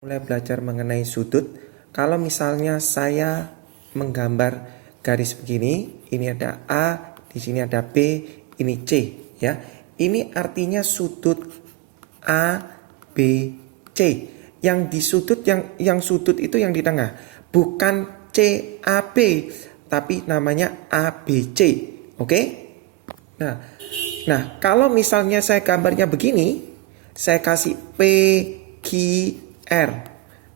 Mulai belajar mengenai sudut. Kalau misalnya saya menggambar garis begini, ini ada A, di sini ada B, ini C, ya. Ini artinya sudut A, B, C. Yang di sudut yang sudut itu yang di tengah, bukan CAB, tapi namanya ABC. Oke? Nah, kalau misalnya saya gambarnya begini, saya kasih PQR.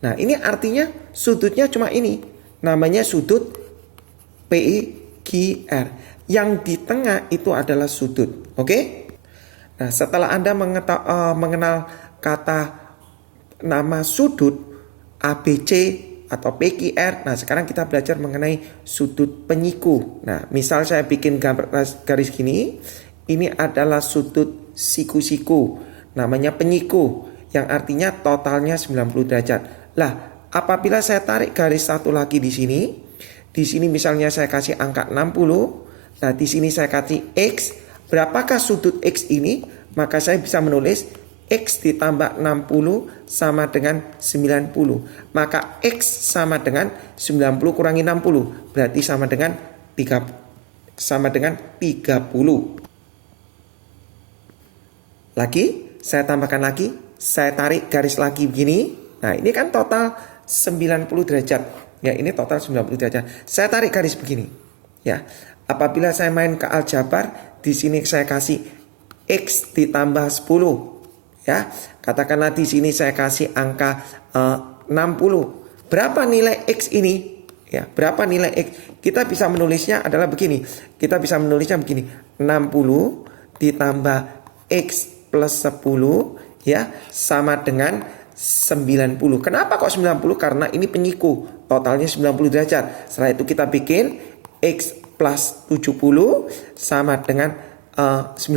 Nah, ini artinya sudutnya cuma ini. Namanya sudut PQR. Yang di tengah itu adalah sudut. Oke? Nah, setelah Anda mengenal kata nama sudut ABC atau PQR. Nah, sekarang kita belajar mengenai sudut penyiku. Nah, misal saya bikin garis gini. Ini adalah sudut siku-siku. Namanya penyiku. Yang artinya totalnya 90 derajat. Lah, apabila saya tarik garis satu lagi di sini misalnya saya kasih angka 60. Nah, di sini saya kasih X. Berapakah sudut X ini? Maka saya bisa menulis X ditambah 60 sama dengan 90. Maka X sama dengan 90 kurangi 60. Berarti sama dengan 30. Lagi, saya tambahkan lagi. Saya tarik garis lagi begini. Nah, ini kan total 90 derajat. Ya, ini total 90 derajat. Saya tarik garis begini. Ya, apabila saya main ke aljabar, di sini saya kasih X ditambah 10. Ya, katakanlah di sini saya kasih angka 60. Berapa nilai X ini? Ya, berapa nilai X? Kita bisa menulisnya adalah begini. Kita bisa menulisnya begini. 60 ditambah X plus 10 ya sama dengan 90. Kenapa kok 90? Karena ini penyiku. Totalnya 90 derajat. Setelah itu kita bikin X plus 70 sama dengan 90.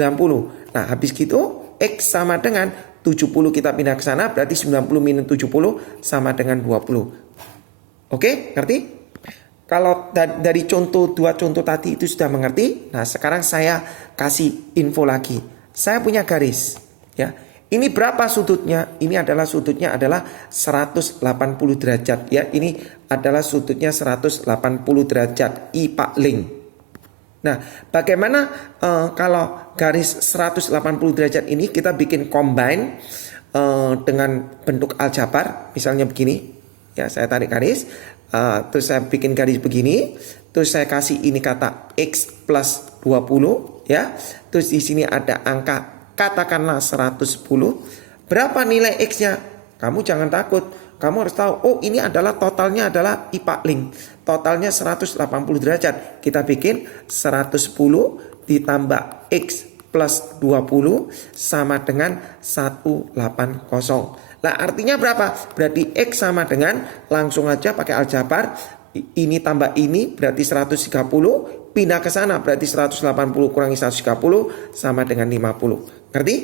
Nah, habis gitu X sama dengan 70 kita pindah ke sana, berarti 90 minus 70 sama dengan 20. Oke, ngerti? Kalau dari dua contoh tadi itu sudah mengerti. Nah, sekarang saya kasih info lagi. Saya punya garis, ya. Ini berapa sudutnya? Ini adalah sudutnya adalah 180 derajat, ya. Ini adalah sudutnya 180 derajat I Pak Ling. Nah, bagaimana kalau garis 180 derajat ini kita bikin combine dengan bentuk aljabar, misalnya begini. Ya, saya tarik garis, terus saya bikin garis begini, terus saya kasih ini kata X plus 20, ya. Terus di sini ada angka katakanlah 110. Berapa nilai X-nya? Kamu jangan takut. Kamu harus tahu, oh ini adalah totalnya adalah I Pak Ling. Totalnya 180 derajat. Kita bikin 110 ditambah X plus 20 sama dengan 180. Nah, artinya berapa? Berarti X sama dengan, langsung aja pakai aljabar. Ini tambah ini berarti 130. Pindah ke sana berarti 180 kurangi 130 sama dengan 50. Ngerti?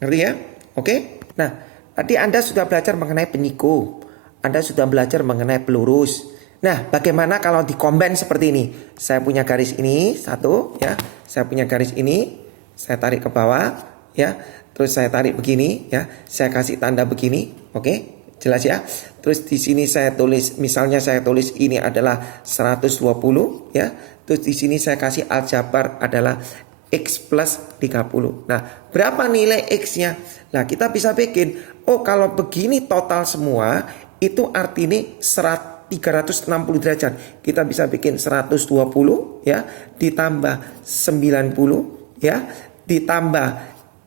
Ngerti ya? Oke? Nah, tadi Anda sudah belajar mengenai penyiku. Anda sudah belajar mengenai pelurus. Nah, bagaimana kalau dikombin seperti ini? Saya punya garis ini satu, ya. Saya punya garis ini, saya tarik ke bawah, ya. Terus saya tarik begini, ya. Saya kasih tanda begini, oke? Jelas ya? Terus di sini saya tulis, misalnya saya tulis ini adalah 120, ya. Terus di sini saya kasih aljabar adalah X plus 30. Nah, berapa nilai X-nya? Nah, kita bisa bikin, oh kalau begini total semua, itu artinya 360 derajat. Kita bisa bikin 120, ya, ditambah 90, ya, ditambah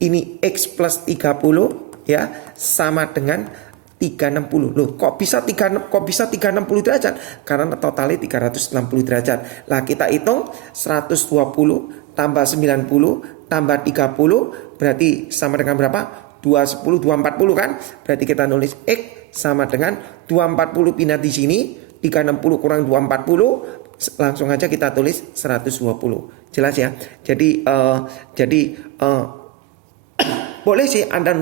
ini X plus 30, ya, sama dengan 360. Loh, kok bisa 360 derajat? Karena totalnya 360 derajat. Lah, kita hitung 120 tambah 90 tambah 30 berarti sama dengan berapa? 210, 240 kan? Berarti kita nulis X sama dengan 240 pindah di sini, 360 kurang 240, langsung aja kita tulis 120. Jelas ya? Jadi boleh sih Anda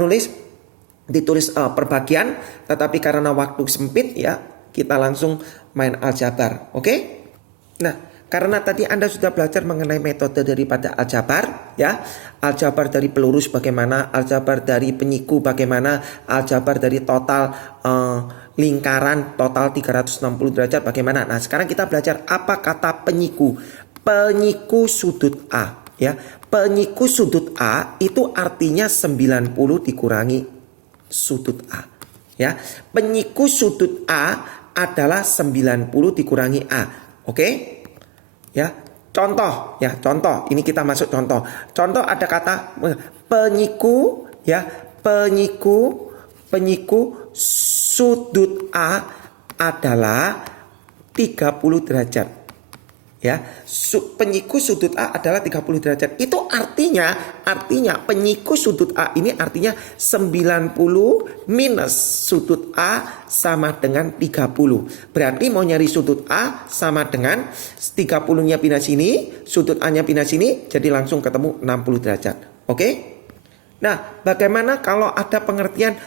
ditulis perbagian, tetapi karena waktu sempit ya, kita langsung main aljabar. Oke? Nah, Karena tadi Anda sudah belajar mengenai metode daripada aljabar, ya. Aljabar dari pelurus bagaimana, aljabar dari penyiku bagaimana, aljabar dari total lingkaran total 360 derajat bagaimana. Nah, sekarang kita belajar apa kata penyiku. Penyiku sudut A, ya. Penyiku sudut A itu artinya 90 dikurangi sudut A, ya. Penyiku sudut A adalah 90 dikurangi A. Oke? Ya, contoh, ya, contoh. Ini kita masuk contoh. Contoh ada kata penyiku, ya, penyiku sudut A adalah 30 derajat. Ya, penyiku sudut A adalah 30 derajat. Itu artinya penyiku sudut A ini artinya 90 minus sudut A sama dengan 30. Berarti mau nyari sudut A sama dengan 30-nya pindah sini, sudut A-nya pindah sini, jadi langsung ketemu 60 derajat. Oke? Nah, bagaimana kalau ada pengertian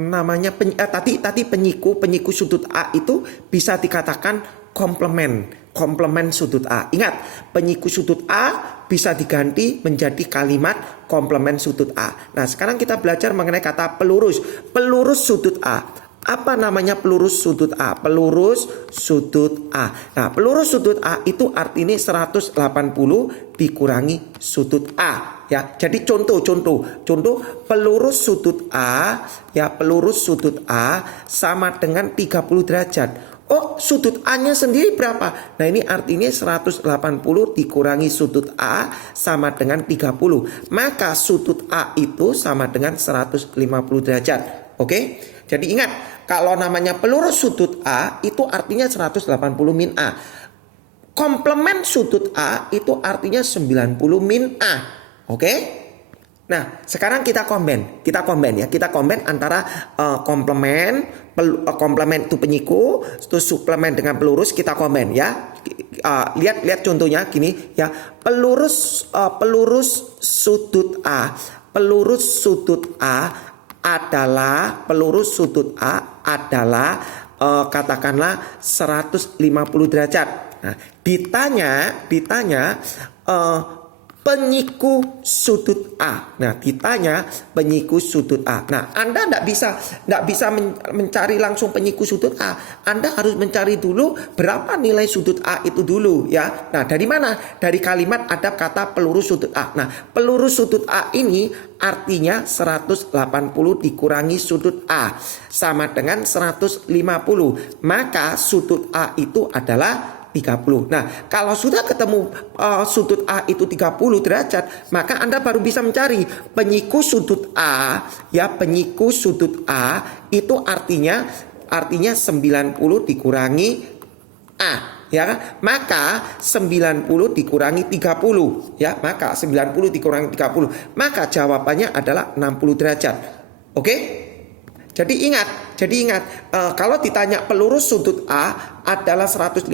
namanya tadi penyiku sudut A itu bisa dikatakan komplement sudut A. Ingat, penyiku sudut A bisa diganti menjadi kalimat komplement sudut A. Nah, sekarang kita belajar mengenai kata pelurus. Pelurus sudut A. Apa namanya pelurus sudut A? Pelurus sudut A. Nah, pelurus sudut A itu artinya 180 dikurangi sudut A. Ya, jadi contoh pelurus sudut A, ya, pelurus sudut A sama dengan 30 derajat. Oh, sudut A-nya sendiri berapa? Nah, ini artinya 180 dikurangi sudut A sama dengan 30. Maka sudut A itu sama dengan 150 derajat. Oke? Jadi ingat, kalau namanya pelurus sudut A itu artinya 180 min A. Komplement sudut A itu artinya 90 min A. Oke? Nah, sekarang kita combine ya. Kita combine antara komplement itu penyiku, terus suplemen dengan pelurus, kita combine ya. Lihat contohnya gini ya. Pelurus sudut A. Pelurus sudut A adalah katakanlah 150 derajat. Nah, ditanya penyiku sudut A. Nah, ditanya penyiku sudut A. Nah, Anda tidak bisa mencari langsung penyiku sudut A. Anda harus mencari dulu berapa nilai sudut A itu dulu, ya. Nah, dari mana? Dari kalimat ada kata pelurus sudut A. Nah, pelurus sudut A ini artinya 180 dikurangi sudut A sama dengan 150. Maka sudut A itu adalah 30. Nah, kalau sudah ketemu sudut A itu 30 derajat, maka Anda baru bisa mencari penyiku sudut A, ya, penyiku sudut A itu artinya 90 dikurangi A, ya kan? Maka 90 dikurangi 30, ya. Maka 90 dikurangi 30, maka jawabannya adalah 60 derajat. Oke? Jadi ingat, kalau ditanya pelurus sudut A adalah 150,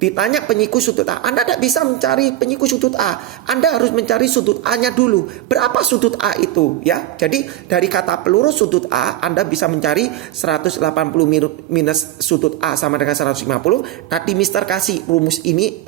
ditanya penyiku sudut A, Anda tidak bisa mencari penyiku sudut A. Anda harus mencari sudut A-nya dulu. Berapa sudut A itu, ya? Jadi dari kata pelurus sudut A, Anda bisa mencari 180 minus sudut A sama dengan 150. Tadi Mister kasih rumus ini,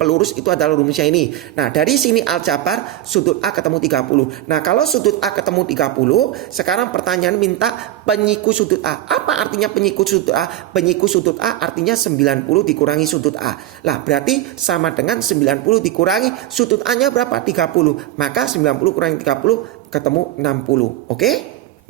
pelurus itu adalah rumusnya ini. Nah, dari sini aljabar sudut A ketemu 30. Nah, kalau sudut A ketemu 30, sekarang pertanyaan minta penyiku sudut A. Apa artinya penyiku sudut A? Penyiku sudut A artinya 90 dikurangi sudut A. Lah, berarti sama dengan 90 dikurangi sudut A-nya berapa? 30. Maka 90 kurangi 30 ketemu 60. Oke?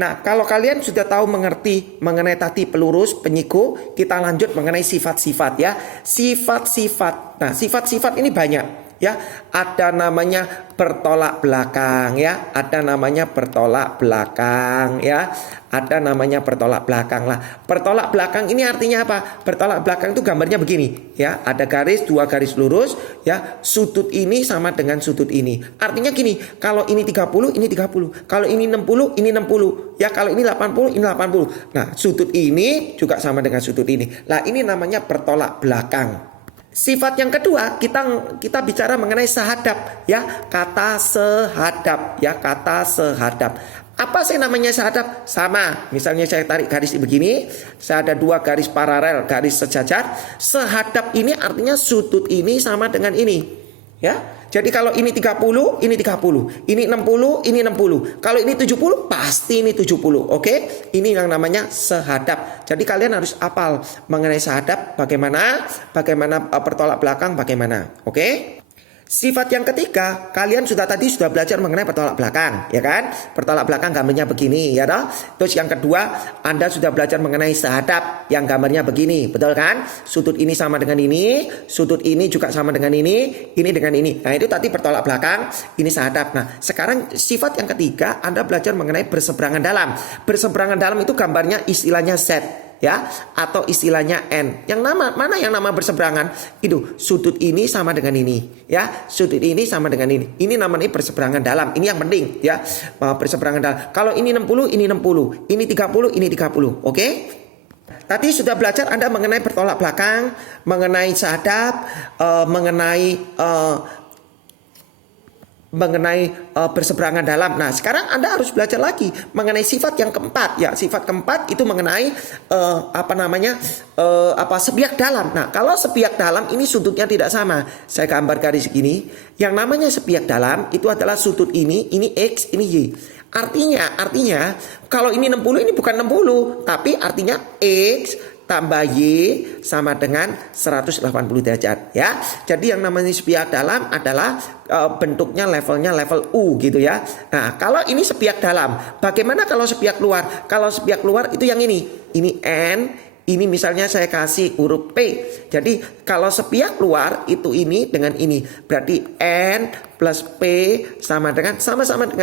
Nah, kalau kalian sudah tahu mengerti mengenai tadi pelurus, penyiku, kita lanjut mengenai sifat-sifat ya. Sifat-sifat. Nah, sifat-sifat ini banyak. Ya, ada namanya bertolak belakang ya, ada namanya bertolak belakang ya, ada namanya bertolak belakang lah. Bertolak belakang ini artinya apa? Bertolak belakang itu gambarnya begini ya, ada garis, dua garis lurus ya, sudut ini sama dengan sudut ini. Artinya gini, kalau ini 30, ini 30. Kalau ini 60, ini 60. Ya, kalau ini 80, ini 80. Nah, sudut ini juga sama dengan sudut ini. Lah, ini namanya bertolak belakang. Sifat yang kedua, kita bicara mengenai sehadap ya, kata sehadap ya, kata sehadap. Apa sih namanya sehadap? Sama. Misalnya saya tarik garis begini, saya ada dua garis paralel, garis sejajar. Sehadap ini artinya sudut ini sama dengan ini. Ya. Jadi kalau ini 30, ini 30. Ini 60, ini 60. Kalau ini 70, pasti ini 70. Oke? Ini yang namanya sehadap. Jadi kalian harus hafal mengenai sehadap bagaimana bertolak belakang bagaimana. Oke? Sifat yang ketiga, kalian tadi sudah belajar mengenai bertolak belakang, ya kan? Bertolak belakang gambarnya begini, ya toh? Terus yang kedua, Anda sudah belajar mengenai sehadap yang gambarnya begini, betul kan? Sudut ini sama dengan ini, sudut ini juga sama dengan ini dengan ini. Nah, itu tadi bertolak belakang, ini sehadap. Nah, sekarang sifat yang ketiga, Anda belajar mengenai berseberangan dalam. Berseberangan dalam itu gambarnya istilahnya Z. Ya, atau istilahnya N. Yang mana yang nama berseberangan? Itu sudut ini sama dengan ini, ya. Sudut ini sama dengan ini. Ini namanya berseberangan dalam. Ini yang penting, ya. Berseberangan dalam. Kalau ini 60, ini 60. Ini 30, ini 30. Oke? Tadi sudah belajar Anda mengenai bertolak belakang, mengenai sehadap, mengenai berseberangan dalam. Nah, sekarang Anda harus belajar lagi mengenai sifat yang keempat. Ya, sifat keempat itu mengenai sebiak dalam. Nah, kalau sebiak dalam ini sudutnya tidak sama. Saya gambar garis gini. Yang namanya sebiak dalam itu adalah sudut ini X, ini Y. Artinya kalau ini 60, ini bukan 60, tapi artinya X tambah Y sama dengan 180 derajat, ya. Jadi yang namanya sebiak dalam adalah bentuknya levelnya level U gitu ya. Nah, kalau ini sebiak dalam, bagaimana kalau sebiak luar? Kalau sebiak luar itu yang ini N, ini misalnya saya kasih huruf P. Jadi kalau sebiak luar itu ini dengan ini, berarti N plus P sama-sama dengan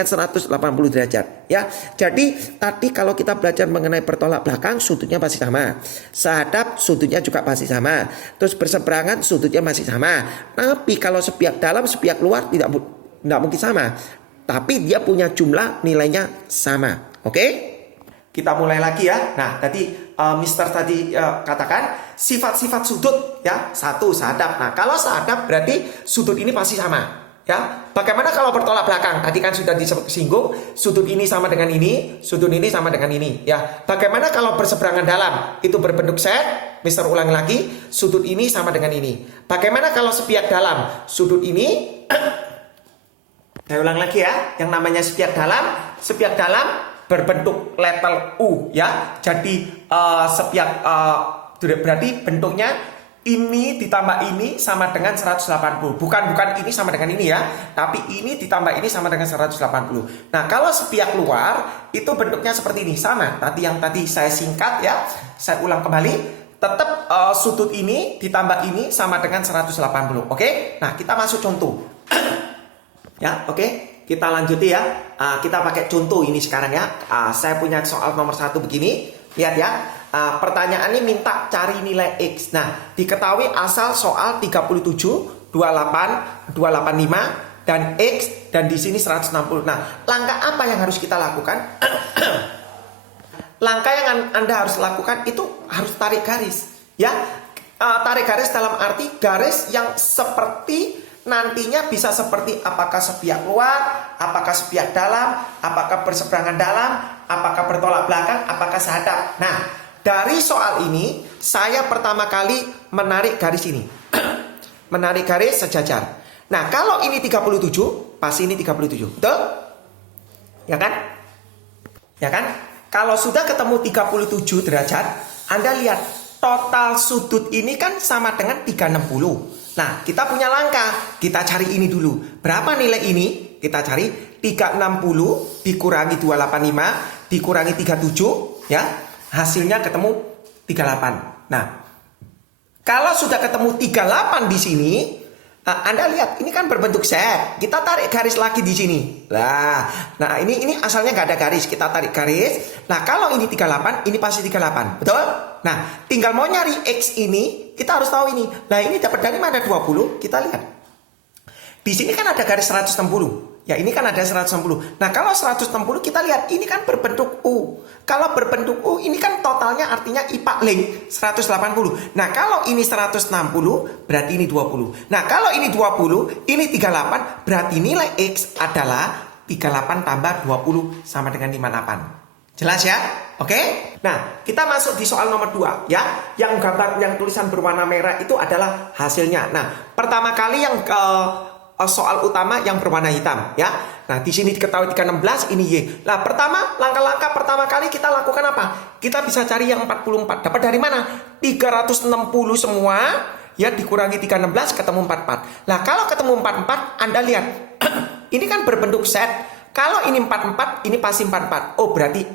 180 derajat, ya. Jadi tadi kalau kita belajar mengenai bertolak belakang, sudutnya pasti sama. Sehadap sudutnya juga pasti sama. Terus berseberangan sudutnya masih sama. Tapi kalau sebiak dalam, sebiak luar tidak mungkin sama. Tapi dia punya jumlah nilainya sama. Oke? Kita mulai lagi ya. Nah, tadi Mister tadi katakan sifat-sifat sudut, ya. Satu, sehadap. Nah, kalau sehadap berarti sudut ini pasti sama. Ya, bagaimana kalau bertolak belakang? Tadi kan sudah disinggung, sudut ini sama dengan ini, sudut ini sama dengan ini. Ya, bagaimana kalau berseberangan dalam? Itu berbentuk Z. Mister ulangi lagi, sudut ini sama dengan ini. Bagaimana kalau sebiak dalam? Sudut ini, saya ulang lagi ya, yang namanya sebiak dalam berbentuk level U, ya. Jadi berarti bentuknya ini ditambah ini sama dengan 180. Bukan ini sama dengan ini ya, tapi ini ditambah ini sama dengan 180. Nah, kalau sebiak luar itu bentuknya seperti ini, sama. Yang tadi saya singkat ya, saya ulang kembali. Tetap sudut ini ditambah ini sama dengan 180. Oke? Nah, kita masuk contoh. Ya, oke? Kita lanjuti ya. Kita pakai contoh ini sekarang ya. Saya punya soal nomor 1 begini. Lihat ya. Pertanyaannya minta cari nilai X. Nah, diketahui asal soal 37, 28, 285 dan X, dan di sini 160. Nah, langkah apa yang harus kita lakukan? Langkah yang Anda harus lakukan itu harus tarik garis, ya. Tarik garis dalam arti garis yang seperti nantinya bisa seperti apakah sebiak luar, apakah sebiak dalam, apakah berseberangan dalam, apakah bertolak belakang, apakah sehadap. Nah, dari soal ini saya pertama kali menarik garis ini. Menarik garis sejajar. Nah, kalau ini 37, pasti ini 37. Betul? Ya kan? Ya kan? Kalau sudah ketemu 37 derajat, Anda lihat total sudut ini kan sama dengan 360. Nah, kita punya langkah. Kita cari ini dulu. Berapa nilai ini? Kita cari 360 dikurangi 285 dikurangi 37, ya. Hasilnya ketemu 38. Nah, kalau sudah ketemu 38 di sini, Anda lihat ini kan berbentuk Z. Kita tarik garis lagi di sini. Nah, ini asalnya nggak ada garis. Kita tarik garis. Nah, kalau ini 38, ini pasti 38. Betul? Nah, tinggal mau nyari X ini, kita harus tahu ini. Nah, ini dapat dari mana 20? Kita lihat. Di sini kan ada garis 160. Ya, ini kan ada 160. Nah, kalau 160 kita lihat ini kan berbentuk U. Kalau berbentuk U ini kan totalnya artinya IPA link 180. Nah, kalau ini 160 berarti ini 20. Nah, kalau ini 20, ini 38 berarti nilai X adalah 38 tambah 20 sama dengan 58. Jelas ya? Oke? Nah, kita masuk di soal nomor 2 ya. Yang gambar yang tulisan berwarna merah itu adalah hasilnya. Nah, pertama kali yang soal utama yang berwarna hitam ya. Nah, di sini diketahui 316 ini Y. Nah, langkah-langkah pertama kali kita lakukan apa? Kita bisa cari yang 44. Dapat dari mana? 360 semua ya dikurangi 316 ketemu 44. Nah, kalau ketemu 44, Anda lihat ini kan berbentuk set. Kalau ini 44, ini pasti 44. Oh, berarti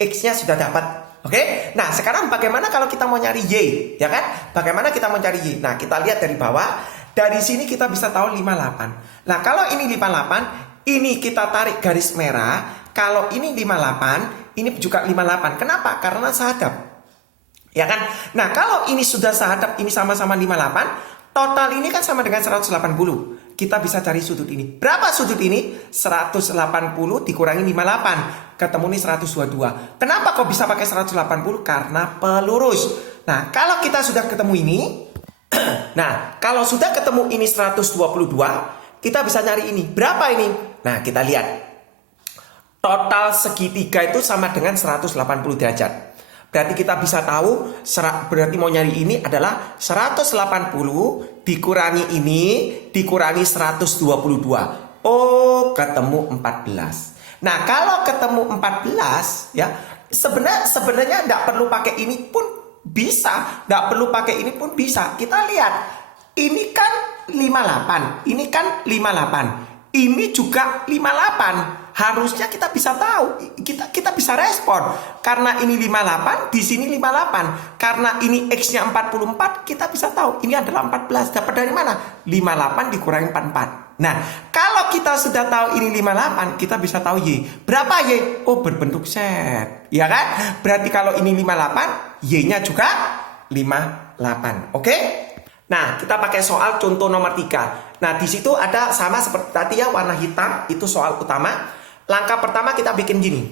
X-nya sudah dapat. Oke? Nah, sekarang bagaimana kalau kita mau nyari Y? Ya kan? Bagaimana kita mau cari Y? Nah, kita lihat dari bawah. Dari sini kita bisa tahu 58. Nah, kalau ini 58, ini kita tarik garis merah. Kalau ini 58, ini juga 58. Kenapa? Karena sahadap. Ya kan? Nah, kalau ini sudah sahadap, ini sama-sama 58, total ini kan sama dengan 180. Kita bisa cari sudut ini. Berapa sudut ini? 180 dikurangi 58. Ketemu ini 122. Kenapa kok bisa pakai 180? Karena pelurus. Nah, kalau kita sudah ketemu ini, nah, kalau sudah ketemu ini 122, kita bisa nyari ini. Berapa ini? Nah, kita lihat. Total segitiga itu sama dengan 180 derajat. Berarti kita bisa tahu, berarti mau nyari ini adalah 180 dikurangi ini, dikurangi 122. Oh, ketemu 14. Nah, kalau ketemu 14, ya, sebenarnya tidak perlu pakai ini pun bisa. Tidak perlu pakai ini pun bisa. Kita lihat, ini kan 58, ini kan 58, ini juga 58. Harusnya kita bisa tahu, kita bisa respon. Karena ini 58, di sini 58. Karena ini X-nya 44, kita bisa tahu ini adalah 14. Dapat dari mana? 58 dikurangi 44. Nah, kalau kita sudah tahu ini 58, kita bisa tahu Y. Berapa Y? Oh, berbentuk set. Ya kan? Berarti kalau ini 58, Y-nya juga 58. Oke? Nah, kita pakai soal contoh nomor 3. Nah, di situ ada sama seperti tadi ya, warna hitam, itu soal utama. Langkah pertama kita bikin gini.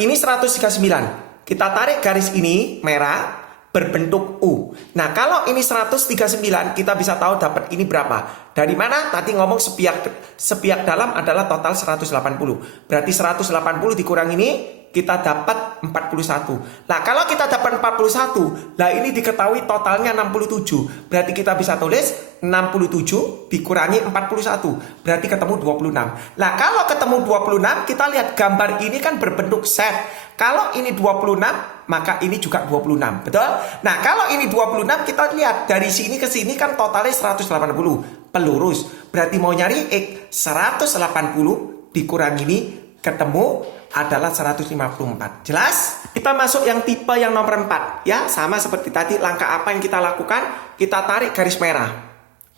Ini 139. Kita tarik garis ini merah berbentuk U. Nah, kalau ini 139, kita bisa tahu dapat ini berapa. Dari mana? Tadi ngomong sepiak dalam adalah total 180. Berarti 180 dikurang ini, kita dapat 41. Nah, kalau kita dapat 41, nah ini diketahui totalnya 67. Berarti kita bisa tulis 67 dikurangi 41. Berarti ketemu 26. Nah, kalau ketemu 26, kita lihat gambar ini kan berbentuk set. Kalau ini 26, maka ini juga 26. Betul? Nah, kalau ini 26, kita lihat dari sini ke sini kan totalnya 180. Pelurus. Berarti mau nyari X 180 dikurangi ini ketemu adalah 154. Jelas? Kita masuk yang tipe yang nomor 4. Ya, sama seperti tadi. Langkah apa yang kita lakukan? Kita tarik garis merah.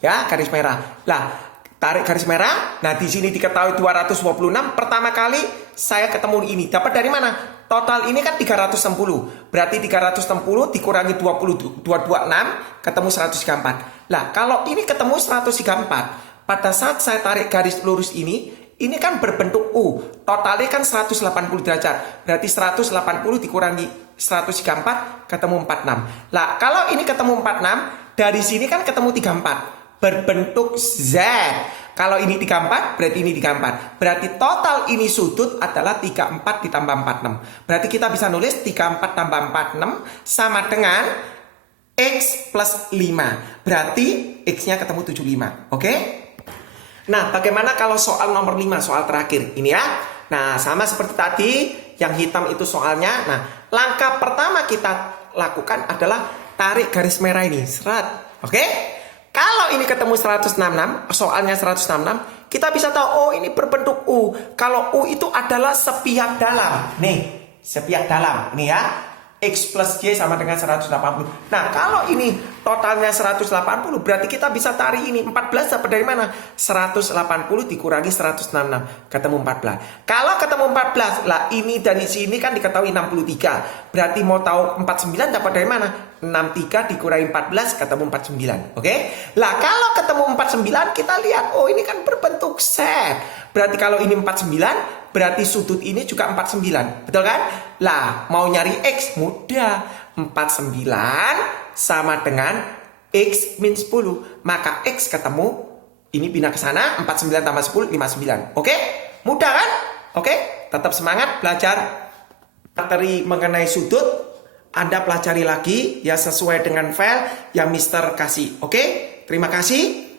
Ya, garis merah. Lah, tarik garis merah. Nah, di sini diketahui 226. Pertama kali saya ketemu ini. Dapat dari mana? Total ini kan 360. Berarti 360 dikurangi 226 ketemu 134. Lah, kalau ini ketemu 134, pada saat saya tarik garis lurus ini kan berbentuk U. Totalnya kan 180 derajat. Berarti 180 dikurangi 134 ketemu 46. Lah, kalau ini ketemu 46, dari sini kan ketemu 34. Berbentuk Z. Kalau ini 34, berarti ini 34. Berarti total ini sudut adalah 34 ditambah 46. Berarti kita bisa nulis 34 tambah 46 sama dengan X plus 5. Berarti X-nya ketemu 75. Oke? Nah, bagaimana kalau soal nomor 5, soal terakhir ini ya? Nah, sama seperti tadi, yang hitam itu soalnya. Nah, langkah pertama kita lakukan adalah tarik garis merah ini. Serat. Oke? Kalau ini ketemu 166, soalnya 166, kita bisa tahu, oh ini berbentuk U. Kalau U itu adalah sepiak dalam. Nih, sepiak dalam. Ini ya. X plus Y sama dengan 180. Nah, kalau ini totalnya 180, berarti kita bisa tarik ini. 14 dapat dari mana? 180 dikurangi 166. Ketemu 14. Kalau ketemu 14, lah ini dari sini kan diketahui 63. Berarti mau tahu 49 dapat dari mana? 63 dikurangi 14 ketemu 49. Oke? Lah, kalau ketemu 49, kita lihat, oh ini kan berbentuk set. Berarti kalau ini 49, berarti sudut ini juga 49. Betul kan? Lah, mau nyari X mudah. 49 sama dengan X min 10. Maka X ketemu, ini pindah ke sana, 49 tambah 10, 59. Oke? Mudah kan? Oke, tetap semangat belajar materi mengenai sudut. Anda pelajari lagi ya sesuai dengan file yang Mister kasih. Oke, terima kasih.